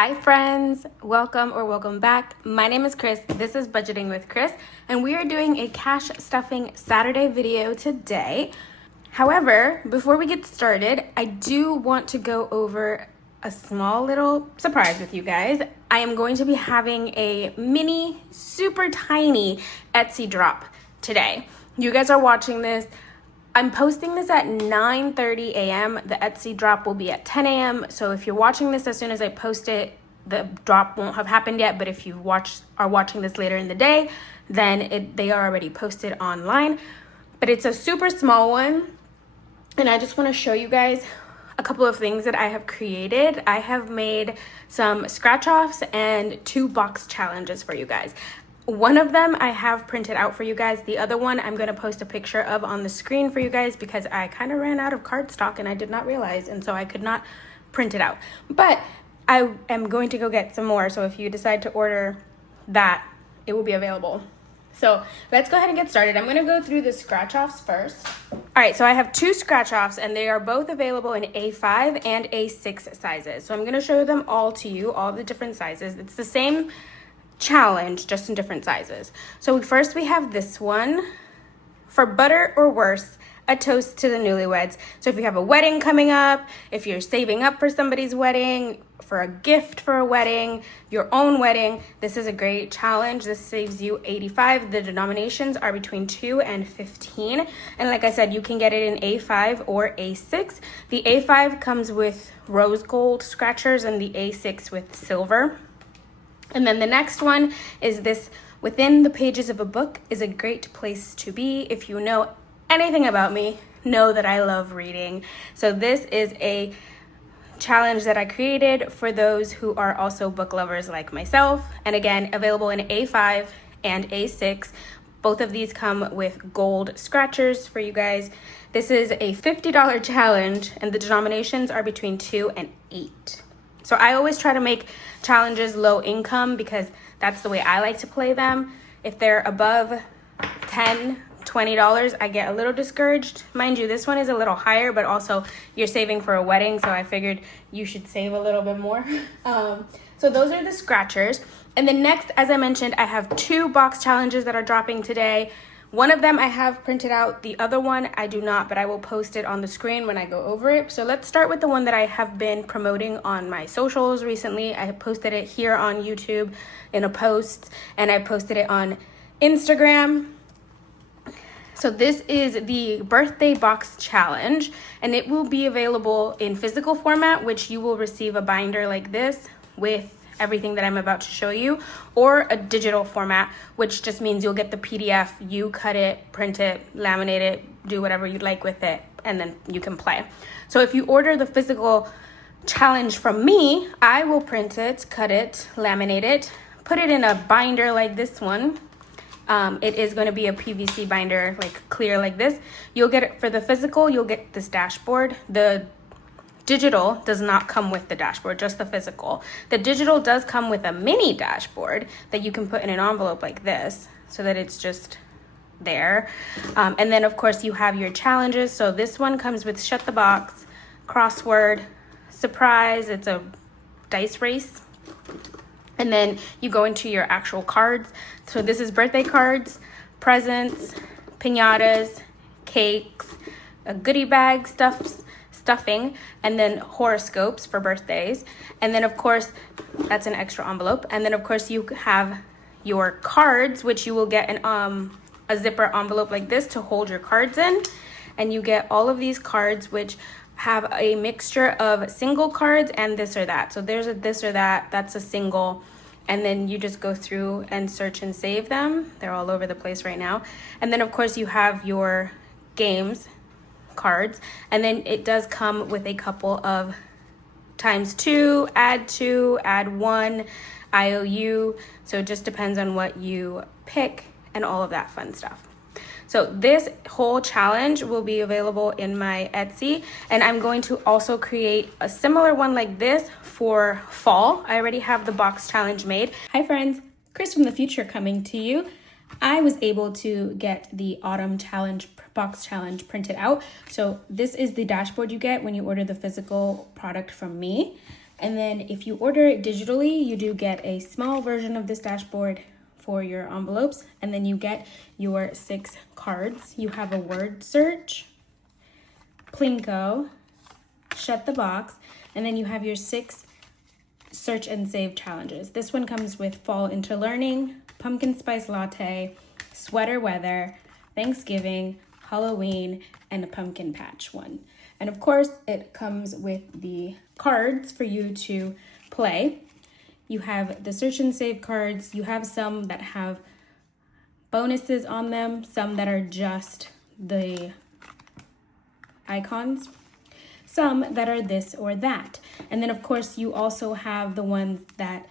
Hi friends, welcome back. My name is Chris, this is Budgeting with Chris, and we are doing a cash stuffing Saturday video today. However, before we get started, I do want to go over a small little surprise with you guys. I am going to be having a mini, super tiny Etsy drop today. You guys are watching this. I'm posting this at 9:30 a.m. The Etsy drop will be at 10 a.m. So if you're watching this as soon as I post it, the drop won't have happened yet. But if you are watching this later in the day, then they are already posted online. But it's a super small one. And I just want to show you guys a couple of things that I have created. I have made some scratch offs and 2 box challenges for you guys. One of them I have printed out for you guys. The other one I'm going to post a picture of on the screen for you guys because I kind of ran out of cardstock and I did not realize, and so I could not print it out. But I am going to go get some more, so if you decide to order that, it will be available. So let's go ahead and get started. I'm going to go through the scratch offs first. All right, so I have 2 scratch offs and they are both available in A5 and A6 sizes. So I'm going to show them all to you, all the different sizes. It's the same challenge, just in different sizes. So first we have this one, for butter or worse, a toast to the newlyweds. So if you have a wedding coming up, if you're saving up for somebody's wedding, for a gift for a wedding, your own wedding, this is a great challenge. This saves you 85. The denominations are between 2 and 15. And like I said, you can get it in A5 or A6. The A5 comes with rose gold scratchers and the A6 with silver. And then the next one is this, within the pages of a book is a great place to be. If you know anything about me, know that I love reading. So this is a challenge that I created for those who are also book lovers like myself. And again, available in A5 and A6. Both of these come with gold scratchers for you guys. This is a $50 challenge and the denominations are between 2 and 8. So I always try to make challenges low income because that's the way I like to play them. If they're above $10, $20, I get a little discouraged. Mind you, this one is a little higher, but also you're saving for a wedding, so I figured you should save a little bit more. So those are the scratchers. And then next, as I mentioned, I have 2 box challenges that are dropping today. One of them I have printed out, the other one I do not, but I will post it on the screen when I go over it. So let's start with the one that I have been promoting on my socials recently. I posted it here on YouTube in a post, and I posted it on Instagram. So this is the birthday box challenge, and it will be available in physical format, which you will receive a binder like this with everything that I'm about to show you, or a digital format, which just means you'll get the PDF, you cut it, print it, laminate it, do whatever you'd like with it, and then you can play. So if you order the physical challenge from me, I will print it, cut it, laminate it, put it in a binder like this one. It is going to be a PVC binder, like clear like this. You'll get it for the physical, you'll get this dashboard. The digital does not come with the dashboard, just the physical. The digital does come with a mini dashboard that you can put in an envelope like this so that it's just there. And then of course you have your challenges. So this one comes with shut the box, crossword, surprise, it's a dice race. And then you go into your actual cards. So this is birthday cards, presents, piñatas, cakes, a goodie bag, stuffing, and then horoscopes for birthdays. And then of course, that's an extra envelope. And then of course you have your cards, which you will get a zipper envelope like this to hold your cards in. And you get all of these cards, which have a mixture of single cards and this or that. So there's a this or that, that's a single. And then you just go through and search and save them. They're all over the place right now. And then of course you have your games cards, and then it does come with a couple of ×2, add 1, IOU. So it just depends on what you pick and all of that fun stuff. So this whole challenge will be available in my Etsy, and I'm going to also create a similar one like this for fall. I already have the box challenge made. Hi friends, Chris from the future coming to you. I was able to get the autumn challenge box challenge printed out. So this is the dashboard you get when you order the physical product from me. And then if you order it digitally, you do get a small version of this dashboard for your envelopes, and then you get your 6 cards. You have a word search, Plinko, shut the box, and then you have your 6 search and save challenges. This one comes with fall into learning, pumpkin spice latte, sweater weather, Thanksgiving, Halloween, and a pumpkin patch one. And of course, it comes with the cards for you to play. You have the search and save cards. You have some that have bonuses on them, some that are just the icons, some that are this or that. And then of course, you also have the ones that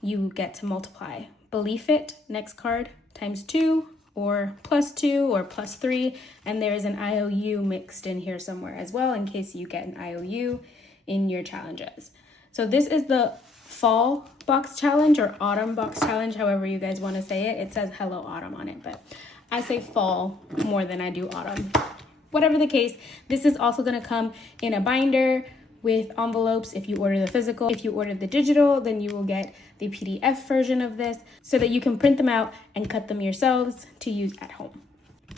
you get to multiply. Believe it, next card, ×2, or +2, or +3, and there is an IOU mixed in here somewhere as well in case you get an IOU in your challenges. So this is the fall box challenge or autumn box challenge, however you guys want to say it. It says Hello Autumn on it, but I say fall more than I do autumn. Whatever the case, this is also going to come in a binder with envelopes if you order the physical. If you order the digital, then you will get the PDF version of this so that you can print them out and cut them yourselves to use at home.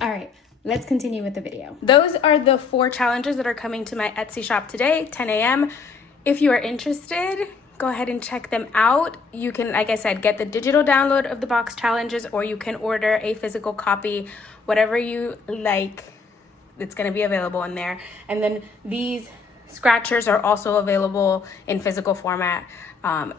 All right, let's continue with the video. Those are the 4 challenges that are coming to my Etsy shop today, 10 a.m. If you are interested, go ahead and check them out. You can, like I said, get the digital download of the box challenges, or you can order a physical copy, whatever you like. It's going to be available in there. And then these scratchers are also available in physical format.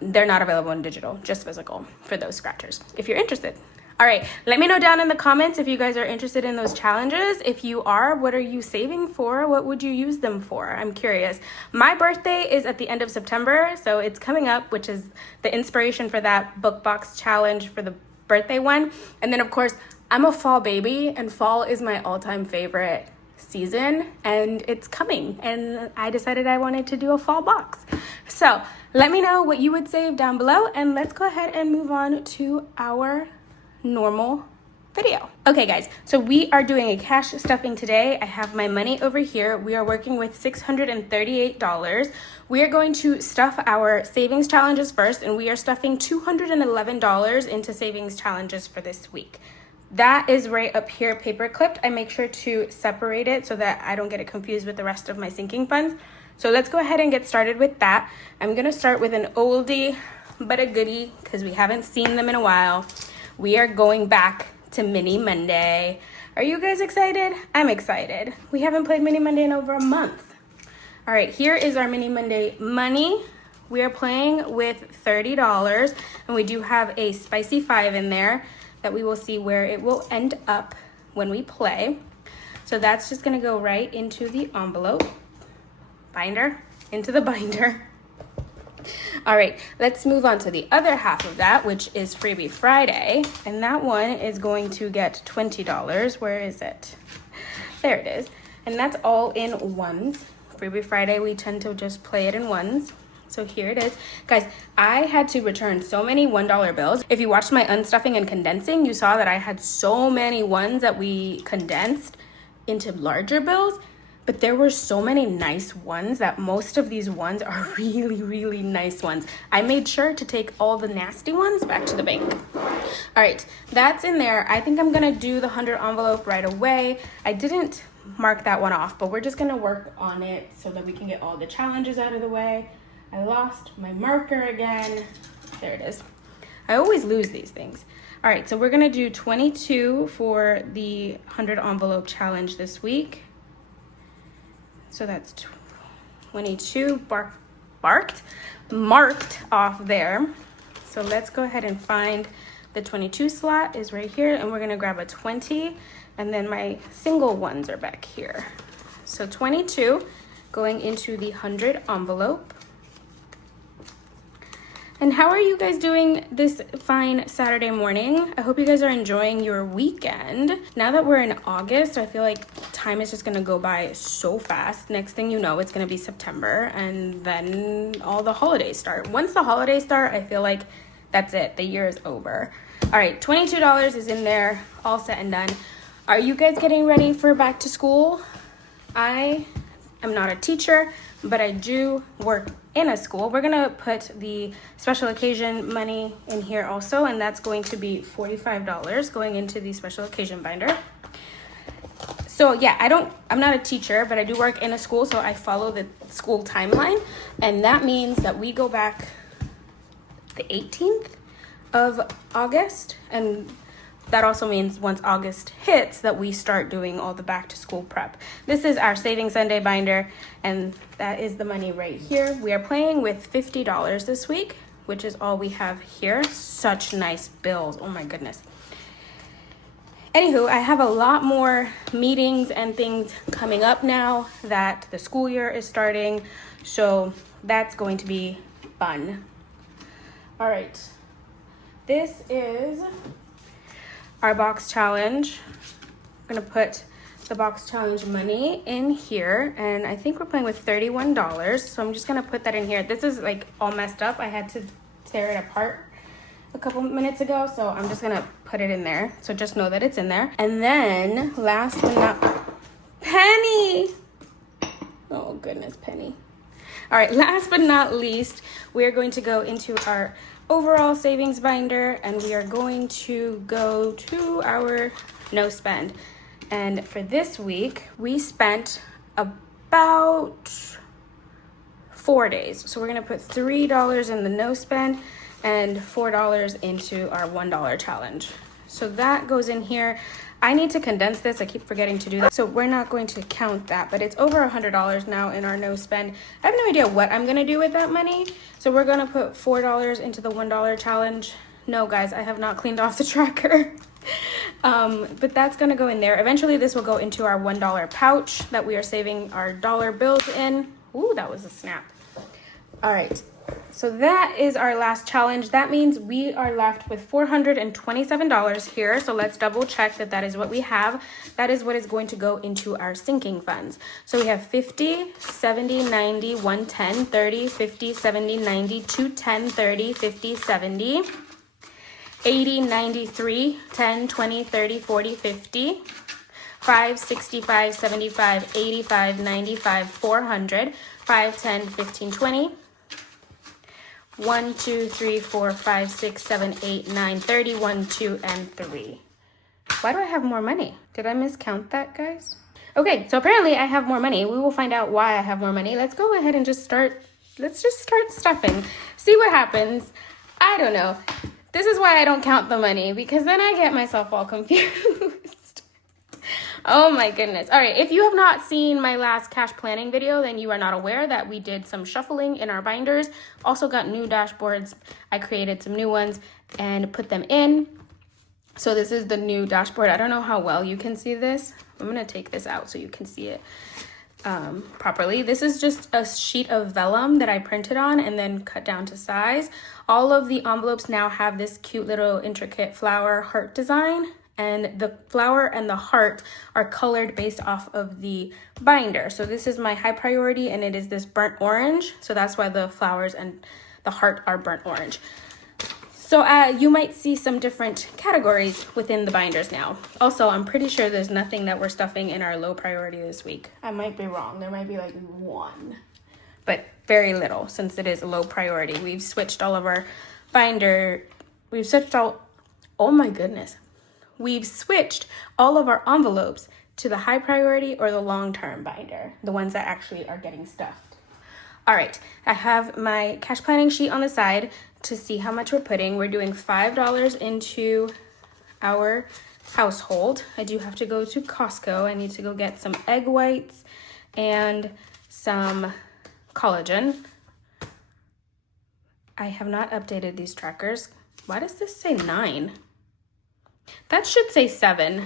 They're not available in digital, just physical for those scratchers if you're interested. All right, let me know down in the comments if you guys are interested in those challenges. If you are, what are you saving for? What would you use them for? I'm curious. My birthday is at the end of September, so it's coming up, which is the inspiration for that book box challenge for the birthday one. And then of course, I'm a fall baby, and fall is my all-time favorite season, and it's coming, and I decided I wanted to do a fall box. So let me know what you would save down below, and let's go ahead and move on to our normal video. Okay guys, so we are doing a cash stuffing today. I have my money over here. We are working with $638. We are going to stuff our savings challenges first, and we are stuffing $211 into savings challenges for this week. That is right up here, paper clipped. I make sure to separate it so that I don't get it confused with the rest of my sinking funds. So let's go ahead and get started with that. I'm gonna start with an oldie but a goodie because we haven't seen them in a while. We are going back to Mini Monday. Are you guys excited? I'm excited. We haven't played Mini Monday in over a month. All right, here is our Mini Monday money. We are playing with $30, and we do have a spicy 5 in there that we will see where it will end up when we play. So that's just gonna go right into the envelope, binder, into the binder. All right, let's move on to the other half of that, which is Freebie Friday. And that one is going to get $20. Where is it? There it is. And that's all in ones. Freebie Friday, we tend to just play it in ones. So here it is. Guys, I had to return so many $1 bills. If you watched my unstuffing and condensing, you saw that I had so many ones that we condensed into larger bills, but there were so many nice ones that most of these ones are really, really nice ones. I made sure to take all the nasty ones back to the bank. All right, that's in there. I think I'm gonna do the 100 envelope right away. I didn't mark that one off, but we're just gonna work on it so that we can get all the challenges out of the way. I lost my marker again. There it is. I always lose these things. All right, so we're gonna do 22 for the 100 envelope challenge this week. So that's 22 marked off there. So let's go ahead and find the 22 slot is right here, and we're gonna grab a 20, and then my single ones are back here. So 22 going into the 100 envelope. And how are you guys doing this fine Saturday morning? I hope you guys are enjoying your weekend. Now that we're in August, I feel like time is just gonna go by so fast. Next thing you know, it's gonna be September, and then all the holidays start. Once the holidays start, I feel like that's it, the year is over. All right, $22 is in there, all set and done. Are you guys getting ready for back to school? I am not a teacher, but I do work in a school. We're gonna put the special occasion money in here also, and that's going to be $45 going into the special occasion binder. So yeah, I'm not a teacher, but I do work in a school, so I follow the school timeline, and that means that we go back the 18th of August, and that also means once August hits that we start doing all the back to school prep. This is our Saving Sunday binder, and that is the money right here. We are playing with $50 this week, which is all we have here. Such nice bills, oh my goodness. Anywho, I have a lot more meetings and things coming up now that the school year is starting, so that's going to be fun. All right, this is our box challenge. I'm gonna put the box challenge money in here, and I think we're playing with $31, so I'm just gonna put that in here. This is like all messed up. I had to tear it apart a couple minutes ago, so I'm just gonna put it in there, so just know that it's in there. And then last but not Penny, oh goodness, Penny. All right, last but not least, we are going to go into our overall savings binder, and we are going to go to our no spend. And for this week we spent about 4 days, so we're gonna put $3 in the no spend and $4 into our $1 challenge. So that goes in here. I need to condense this. I keep forgetting to do that. So we're not going to count that, but it's over $100 now in our no spend. I have no idea what I'm gonna do with that money. So we're gonna put $4 into the $1 challenge. No guys, I have not cleaned off the tracker. But that's gonna go in there. Eventually this will go into our $1 pouch that we are saving our dollar bills in. Ooh, that was a snap. All right. So that is our last challenge. That means we are left with $427 here. So let's double check that that is what we have. That is what is going to go into our sinking funds. So we have 50, 70, 90, 110, 30, 50, 70, 90, 210, 30, 50, 70, 80, 93, 10, 20, 30, 40, 50, 5, 65, 75, 85, 95, 400, 5, 10, 15, 20, 1, 2, 3, 4, 5, 6, 7, 8, 9, 30, 1, 2, and 3. Why do I have more money? Did I miscount that, guys? Okay, so apparently I have more money. We will find out why I have more money. Let's go ahead and let's just start stuffing. See what happens. I don't know. This is why I don't count the money, because then I get myself all confused. Oh my goodness. All right, if you have not seen my last cash planning video, then you are not aware that we did some shuffling in our binders. Also got new dashboards. I created some new ones and put them in. So this is the new dashboard. I don't know how well you can see this. I'm gonna take this out so you can see it properly. This is just a sheet of vellum that I printed on and then cut down to size. All of the envelopes now have this cute little intricate flower heart design, and the flower and the heart are colored based off of the binder. So this is my high priority, and it is this burnt orange. So that's why the flowers and the heart are burnt orange. So you might see some different categories within the binders now. Also, I'm pretty sure there's nothing that we're stuffing in our low priority this week. I might be wrong. There might be like one, but very little since it is a low priority. We've switched all of our binder. Oh my goodness. We've switched all of our envelopes to the high priority or the long-term binder, the ones that actually are getting stuffed. All right, I have my cash planning sheet on the side to see how much we're putting. We're doing $5 into our household. I do have to go to Costco. I need to go get some egg whites and some collagen. I have not updated these trackers. Why does this say 9? That should say 7.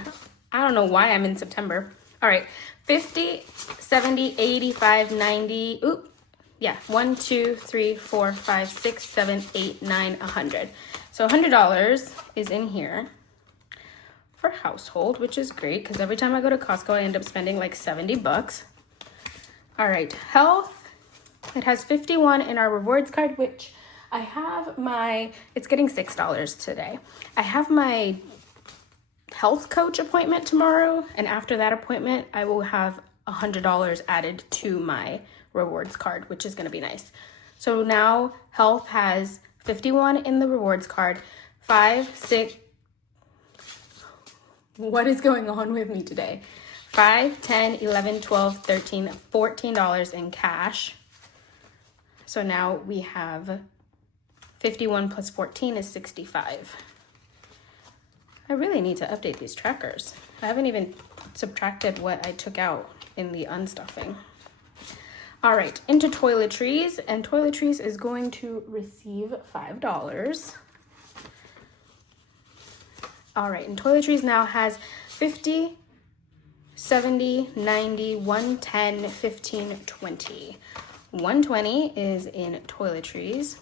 I don't know why I'm in September. All right, 50, 70, 85, 90. Oop, yeah, 1, 2, 3, 4, 5, 6, 7, 8, 9, 100. So $100 is in here for household, which is great because every time I go to Costco, I end up spending like 70 bucks. All right, health. It has 51 in our rewards card, which I have it's getting $6 today. I have my health coach appointment tomorrow, and after that appointment I will have $100 added to my rewards card, which is going to be nice. So now health has 51 in the rewards card, 5, 6, what is going on with me today? 5, 10, 11, 12, 13, $14 in cash. So now we have 51 plus 14 is 65. I really need to update these trackers. I haven't even subtracted what I took out in the unstuffing. All right, into toiletries, and toiletries is going to receive $5. All right, and toiletries now has 50, 70, 90, 110, 15, 20. 120 is in toiletries.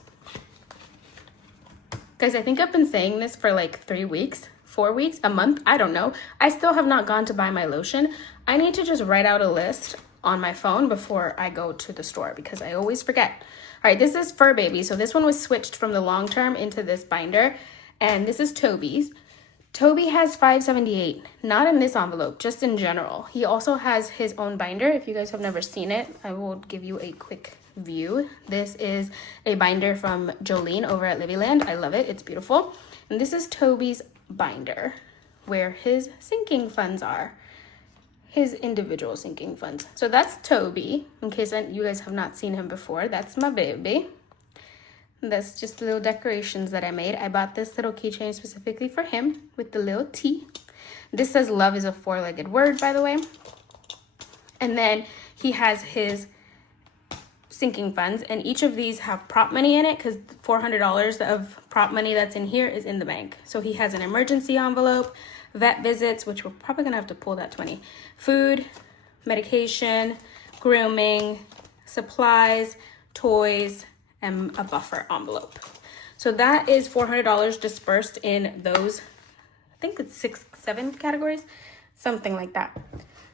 Guys, I think I've been saying this for like 3 weeks, 4 weeks, a month, I don't know. I still have not gone to buy my lotion. I need to just write out a list on my phone before I go to the store because I always forget. All right, this is Fur Baby. So this one was switched from the long term into this binder, and this is Toby's. Toby has $5.78, not in this envelope, just in general. He also has his own binder. If you guys have never seen it, I will give you a quick view. This is a binder from Jolene over at Livyland. I love it. It's beautiful. And this is Toby's binder, where his sinking funds are. His individual sinking funds. So that's Toby, in case you guys have not seen him before. That's my baby. That's just little decorations that I made. I bought this little keychain specifically for him with the little T. This says love is a 4-legged word, by the way. And then he has his sinking funds, and each of these have prop money in it because $400 of prop money that's in here is in the bank. So he has an emergency envelope, vet visits, which we're probably gonna have to pull that 20, food, medication, grooming, supplies, toys, and a buffer envelope. So that is $400 dispersed in those, I think it's 6, 7 categories, something like that.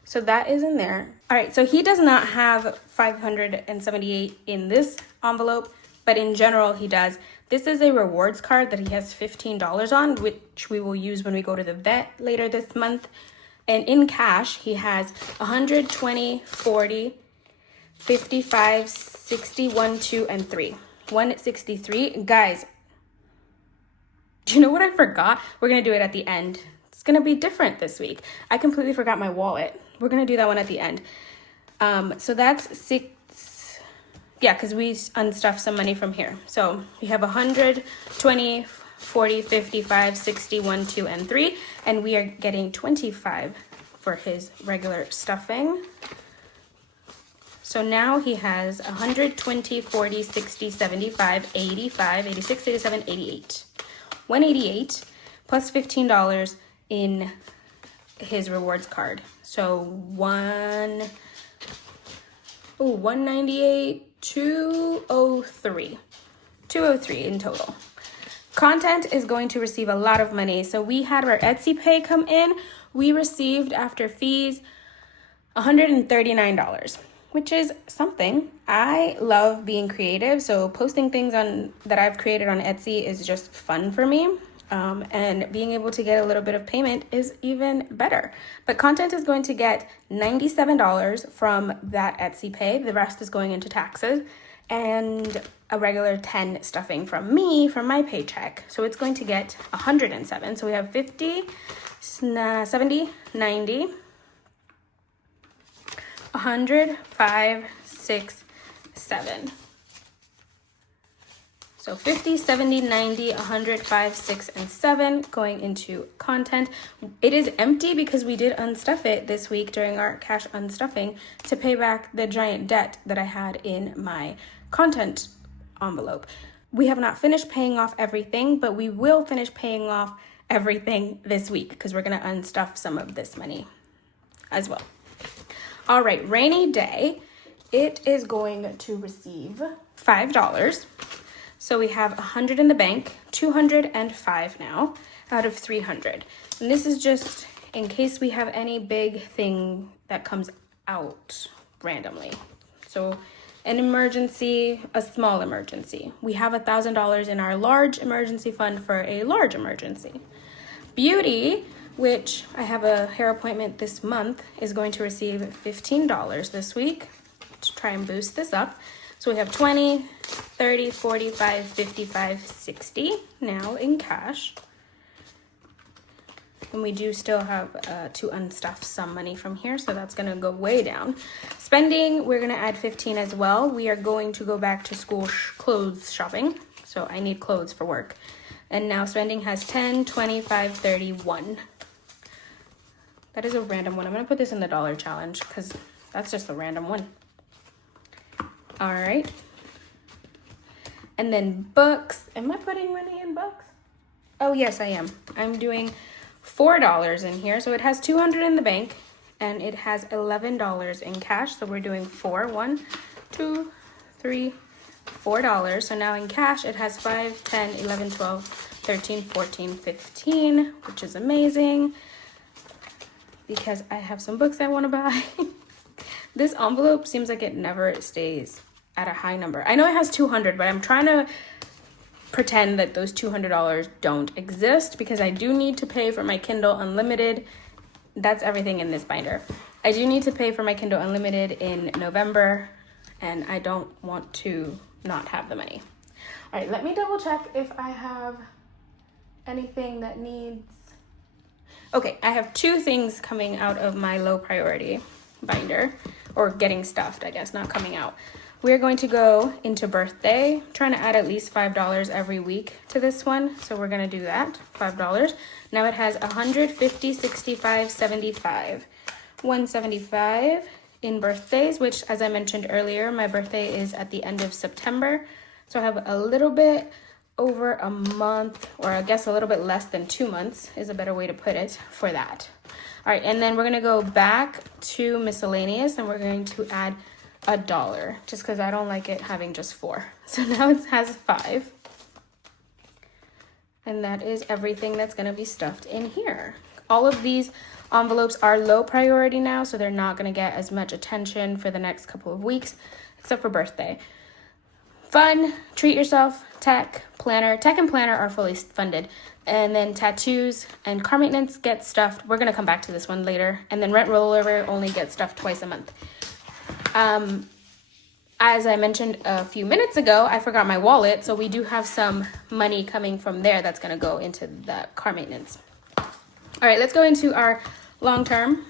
So that is in there. All right, so he does not have $578 in this envelope, but in general he does. This is a rewards card that he has $15 on, which we will use when we go to the vet later this month. And in cash, he has 120, 40, 55, 60, 1, 2, and 3. 163. Guys, do you know what I forgot? We're going to do it at the end. It's going to be different this week. I completely forgot my wallet. We're going to do that one at the end. So that's 6. Yeah, because we unstuffed some money from here. So we have 100, 20, 40, 55, 60, 1, 2, and 3. And we are getting 25 for his regular stuffing. So now he has 120, 40, 60, 75, 85, 86, 87, 88. 188 plus $15 in his rewards card. So 198, 203. 203 in total. Content is going to receive a lot of money. So we had our Etsy pay come in. We received, after fees, $139. Which is something. I love being creative, so posting things that I've created on Etsy is just fun for me, and being able to get a little bit of payment is even better. But content is going to get $97 from that Etsy pay. The rest is going into taxes, and a regular 10 stuffing from me, from my paycheck. So it's going to get 107. So we have 50, 70, 90, 100, 5, 6, 7. So 50, 70, 90, 100, 5, 6, and 7 going into content. It is empty because we did unstuff it this week during our cash unstuffing to pay back the giant debt that I had in my content envelope. We have not finished paying off everything, but we will finish paying off everything this week because we're going to unstuff some of this money as well. All right, rainy day, it is going to receive $5. So we have 100 in the bank, 205 now out of 300. And this is just in case we have any big thing that comes out randomly. So an emergency, a small emergency. We have $1,000 in our large emergency fund for a large emergency. Beauty, which I have a hair appointment this month, is going to receive $15 this week to try and boost this up. So we have 20, 30, 45, 55, 60 now in cash. And we do still have to unstuff some money from here, so that's gonna go way down. Spending, we're gonna add 15 as well. We are going to go back to school clothes shopping, so I need clothes for work. And now spending has 10, 25, 31. That is a random one. I'm gonna put this in the dollar challenge because that's just a random one. All right. And then books. Am I putting money in books? Oh, yes, I am. I'm doing $4 in here. So it has 200 in the bank and it has $11 in cash. So we're doing $4. 1, 2, 3, $4. So now in cash, it has 5, 10, 11, 12, 13, 14, 15, which is amazing because I have some books I want to buy. This envelope seems like it never stays at a high number. I know it has 200, but I'm trying to pretend that those $200 don't exist because I do need to pay for my Kindle Unlimited. That's everything in this binder. I do need to pay for my Kindle Unlimited in November, and I don't want to not have the money. All right, let me double check if I have anything that needs... Okay, I have 2 things coming out of my low priority binder, or getting stuffed, I guess, not coming out. We're going to go into birthday, I'm trying to add at least $5 every week to this one. So we're gonna do that, $5. Now it has 150, 65, 75, 175 in birthdays, which as I mentioned earlier, my birthday is at the end of September. So I have a little bit over a month, or I guess a little bit less than 2 months is a better way to put it for that. All right, and then we're gonna go back to miscellaneous and we're going to add $1 just because I don't like it having just 4. So now it has 5. And that is everything that's gonna be stuffed in here. All of these envelopes are low priority now, so they're not gonna get as much attention for the next couple of weeks, except for birthday. Fun, treat yourself, tech, planner. Tech and planner are fully funded. And then tattoos and car maintenance get stuffed. We're gonna come back to this one later. And then rent rollover only gets stuffed twice a month. As I mentioned a few minutes ago, I forgot my wallet. So we do have some money coming from there that's gonna go into the car maintenance. All right, let's go into our long-term.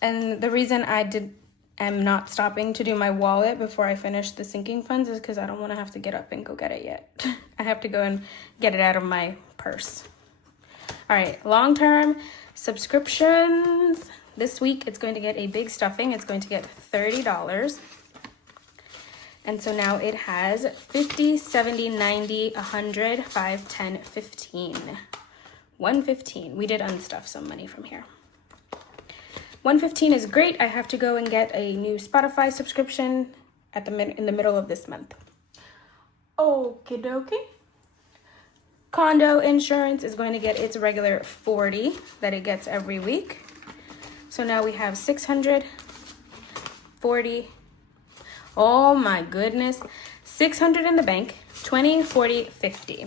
And the reason I'm not stopping to do my wallet before I finish the sinking funds is because I don't want to have to get up and go get it yet. I have to go and get it out of my purse. All right, long-term subscriptions. This week it's going to get a big stuffing. It's going to get $30. And so now it has 50, 70, 90, 100, 5, 10, 15. 115. We did unstuff some money from here. 115 is great. I have to go and get a new Spotify subscription in the middle of this month. Okie dokie. Condo insurance is going to get its regular 40 that it gets every week. So now we have 600, 40. Oh my goodness. 600 in the bank, 20, 40, 50.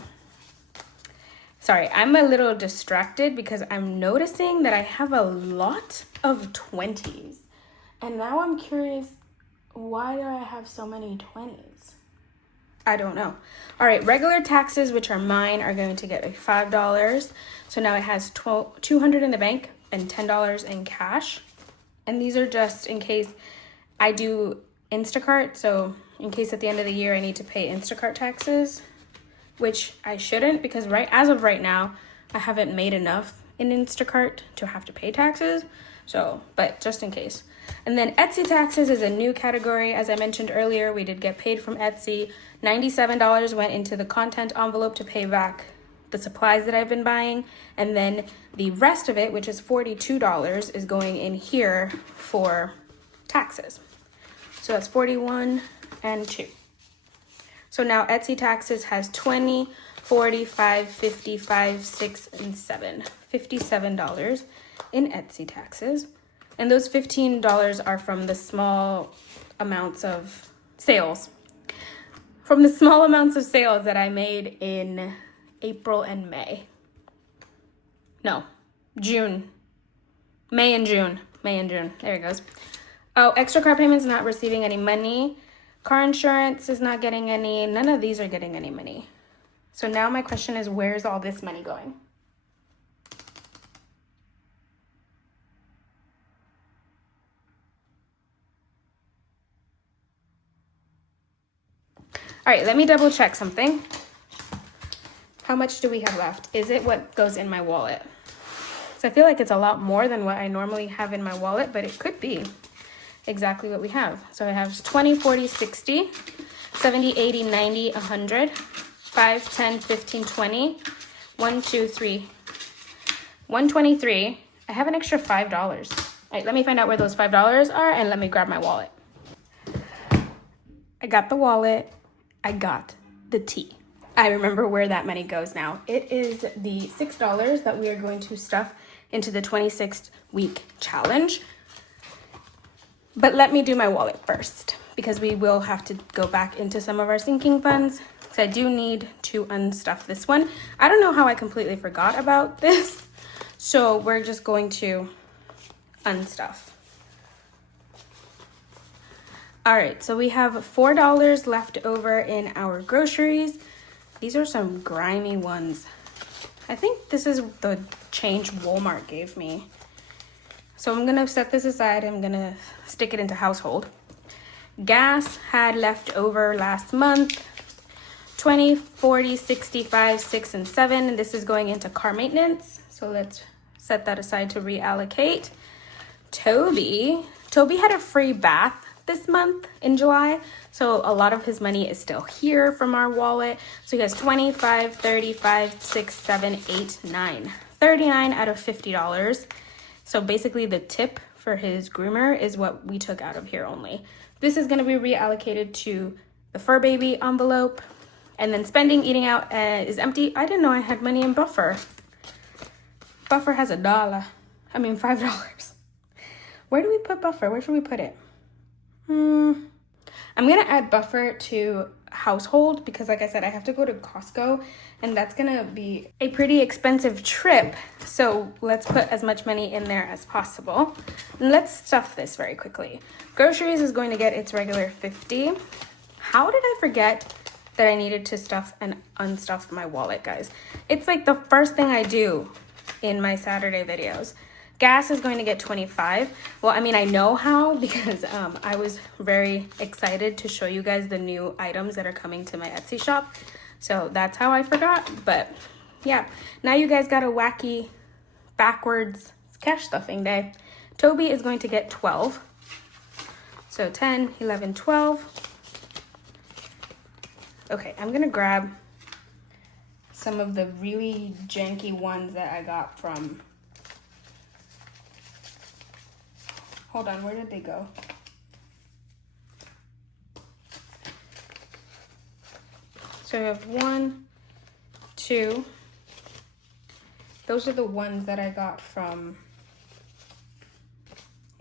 Sorry, I'm a little distracted because I'm noticing that I have a lot of 20s. And now I'm curious, why do I have so many 20s? I don't know. All right, regular taxes, which are mine, are going to get like $5. So now it has 200 in the bank and $10 in cash. And these are just in case I do Instacart. So in case at the end of the year I need to pay Instacart taxes, which I shouldn't because as of right now, I haven't made enough in Instacart to have to pay taxes. So, but just in case. And then Etsy taxes is a new category. As I mentioned earlier, we did get paid from Etsy. $97 went into the content envelope to pay back the supplies that I've been buying. And then the rest of it, which is $42, is going in here for taxes. So that's 41 and 2. So now Etsy taxes has 20, 45, 55, 6, and 7. $57 in Etsy taxes. And those $15 are from the small amounts of sales. From the small amounts of sales that I made in April and May. No, June. May and June. There it goes. Oh, extra car payments not receiving any money. Car insurance is not getting any. None of these are getting any money. So now my question is, where's all this money going? All right, let me double check something. How much do we have left? Is it what goes in my wallet? So I feel like it's a lot more than what I normally have in my wallet, but it could be exactly what we have. So I have 20, 40, 60, 70, 80, 90, 100, 5, 10, 15, 20, 1, 2, 3, 123. I have an extra $5. All right, let me find out where those $5 are and let me grab my wallet. I got the wallet. I got the tea. I remember where that money goes now. It is the $6 that we are going to stuff into the 26th week challenge. But let me do my wallet first because we will have to go back into some of our sinking funds. So I do need to unstuff this one. I don't know how I completely forgot about this. So we're just going to unstuff. All right, so we have $4 left over in our groceries. These are some grimy ones. I think this is the change Walmart gave me. So I'm gonna set this aside. I'm gonna stick it into household. Gas had left over last month. 20, 40, 65, 6, and 7. This is going into car maintenance. So let's set that aside to reallocate. Toby had a free bath this month in July. So a lot of his money is still here from our wallet. So he has 25, 35, 6, 7, 8, 9. 39 out of $50. So basically the tip for his groomer is what we took out of here only. This is gonna be reallocated to the fur baby envelope. And then spending, eating out is empty. I didn't know I had money in Buffer. Buffer has $5. Where do we put Buffer? Where should we put it? I'm gonna add Buffer to household because like I said, I have to go to Costco and that's gonna be a pretty expensive trip. So let's put as much money in there as possible. And let's stuff this very quickly. Groceries is going to get its regular 50. How did I forget that I needed to stuff and unstuff my wallet, guys? It's like the first thing I do in my Saturday videos. Gas is going to get 25. Well, I mean, I know how because I was very excited to show you guys the new items that are coming to my Etsy shop. So that's how I forgot. But yeah, now you guys got a wacky backwards cash stuffing day. Toby is going to get 12. So 10, 11, 12. Okay, I'm gonna grab some of the really janky ones that I got from, hold on, where did they go? So I have 1, 2. Those are the ones that I got from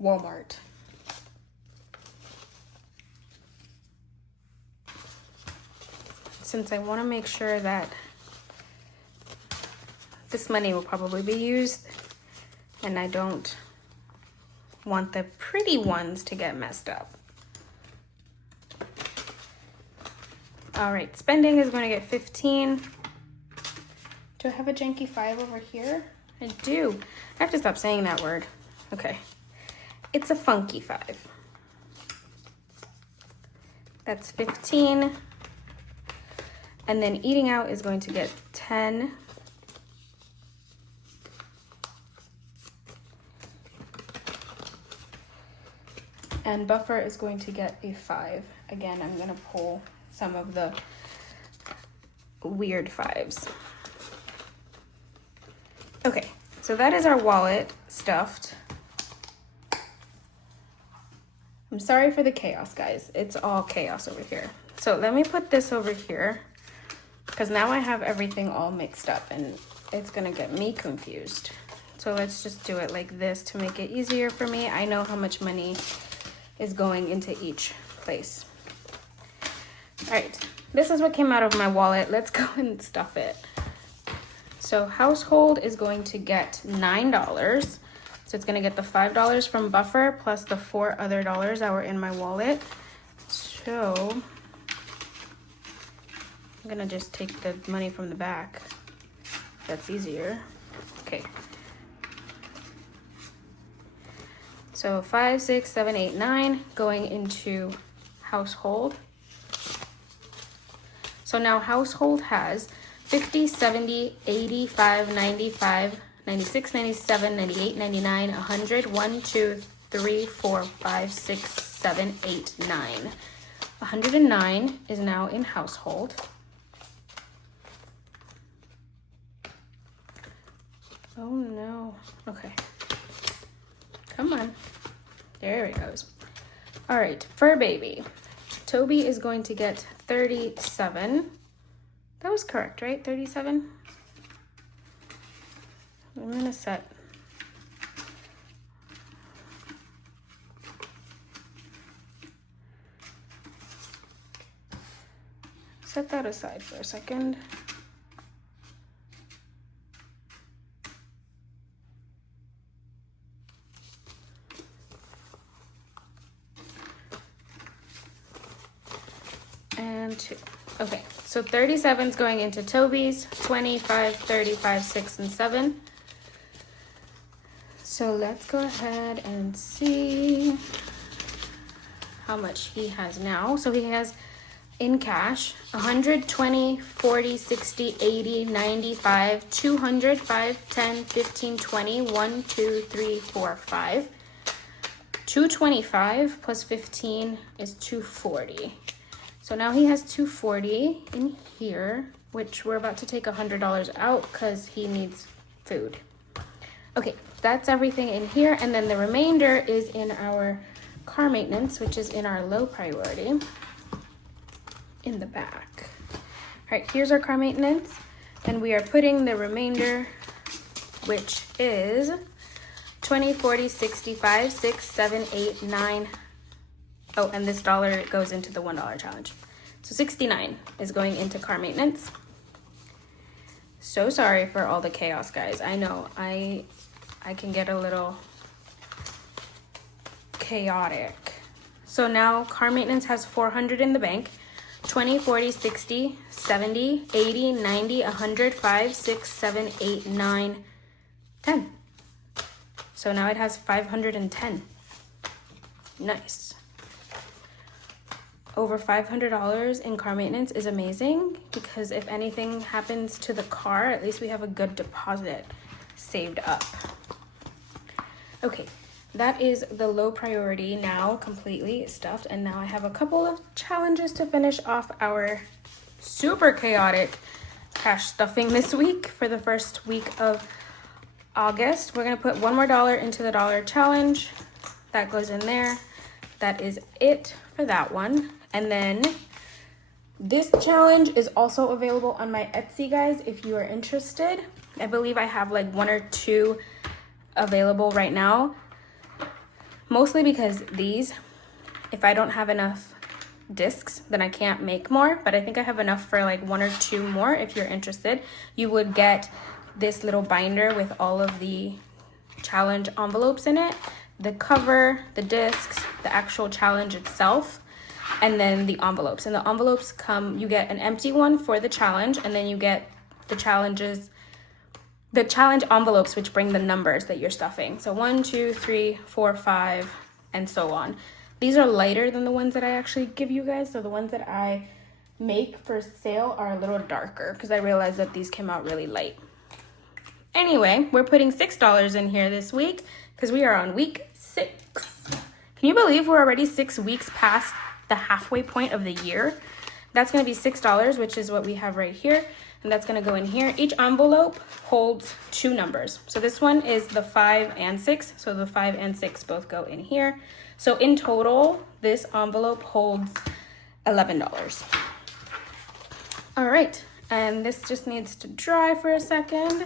Walmart. Since I want to make sure that this money will probably be used and I don't want the pretty ones to get messed up. All right, spending is going to get 15. Do I have a janky 5 over here? I do. I have to stop saying that word. Okay. It's a funky 5. That's 15. And then eating out is going to get 10. And Buffer is going to get a 5. Again, I'm gonna pull some of the weird 5s. Okay, so that is our wallet stuffed. I'm sorry for the chaos, guys. It's all chaos over here. So let me put this over here because now I have everything all mixed up and it's gonna get me confused. So let's just do it like this to make it easier for me. I know how much money is going into each place. All right, this is what came out of my wallet. Let's go and stuff it. So household is going to get $9. So it's gonna get the $5 from buffer plus the $4 other that were in my wallet. So I'm gonna just take the money from the back. That's easier. Okay. So 5, 6, 7, 8, 9 going into household. So now household has 50, 70, 85, 95, 96, 97, 98, 99, 100, 1, 2, 3, 4, 5, 6, 7, 8, 9. 109 is now in household. Oh no. Okay. Come on. There it goes. All right, fur baby. Toby is going to get 37. That was correct, right? 37? I'm gonna set that aside for a second. And 2. Okay, so 37 is going into Toby's, 25, 35, 6, and 7. So let's go ahead and see how much he has now. So he has in cash 120, 40, 60, 80, 95, 200, 5, 10, 15, 20, 1, 2, 3, 4, 5. 225 plus 15 is 240. So now he has 240 in here, which we're about to take $100 out because he needs food. Okay, that's everything in here. And then the remainder is in our car maintenance, which is in our low priority in the back. All right, here's our car maintenance. And we are putting the remainder, which is 20, 40, 65, 6, 7, 8, 9. Oh, and this dollar goes into the $1 challenge. So 69 is going into car maintenance. So sorry for all the chaos, guys. I know I can get a little chaotic. So now car maintenance has 400 in the bank. 20, 40, 60, 70, 80, 90, 100, 5, 6, 7, 8, 9, 10. So now it has 510. Nice. Over $500 in car maintenance is amazing because if anything happens to the car, at least we have a good deposit saved up. Okay, that is the low priority now completely stuffed, and now I have a couple of challenges to finish off our super chaotic cash stuffing this week. For the first week of August, we're gonna put one more dollar into the dollar challenge. That goes in there. That is it for that one. And then this challenge is also available on my Etsy, guys, if you are interested. I believe I have like 1 or 2 available right now. Mostly because these, if I don't have enough discs, then I can't make more. But I think I have enough for like 1 or 2 more if you're interested. You would get this little binder with all of the challenge envelopes in it. The cover, the discs, the actual challenge itself, and then the envelopes. And the envelopes come, you get an empty one for the challenge, and then you get the challenge envelopes, which bring the numbers that you're stuffing. So 1, 2, 3, 4, 5, and so on. These are lighter than the ones that I actually give you guys. So the ones that I make for sale are a little darker because I realized that these came out really light. Anyway, we're putting $6 in here this week because we are on week 6. Can you believe we're already 6 weeks past the halfway point of the year? That's going to be $6, which is what we have right here. And that's going to go in here. Each envelope holds 2 numbers. So this one is the 5 and 6. So the 5 and 6 both go in here. So in total, this envelope holds $11. All right. And this just needs to dry for a second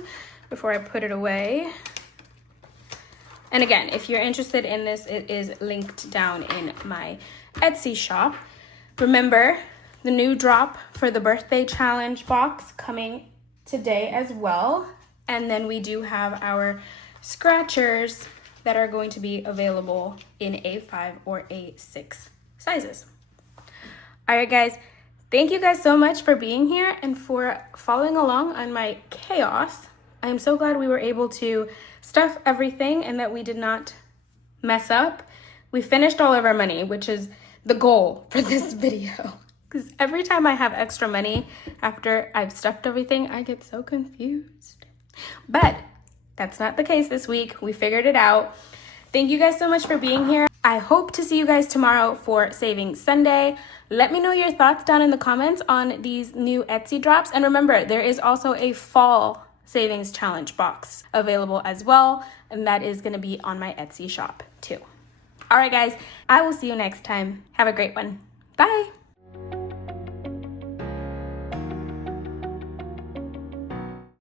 before I put it away. And again, if you're interested in this, it is linked down in my Etsy shop. Remember, the new drop for the birthday challenge box coming today as well. And then we do have our scratchers that are going to be available in A5 or A6 sizes. All right, guys, thank you guys so much for being here and for following along on my chaos. I am so glad we were able to stuff everything and that we did not mess up. We finished all of our money, which is the goal for this video. Because every time I have extra money after I've stuffed everything, I get so confused. But that's not the case this week. We figured it out. Thank you guys so much for being here. I hope to see you guys tomorrow for Savings Sunday. Let me know your thoughts down in the comments on these new Etsy drops. And remember, there is also a fall savings challenge box available as well. And that is going to be on my Etsy shop too. All right, guys, I will see you next time. Have a great one. Bye.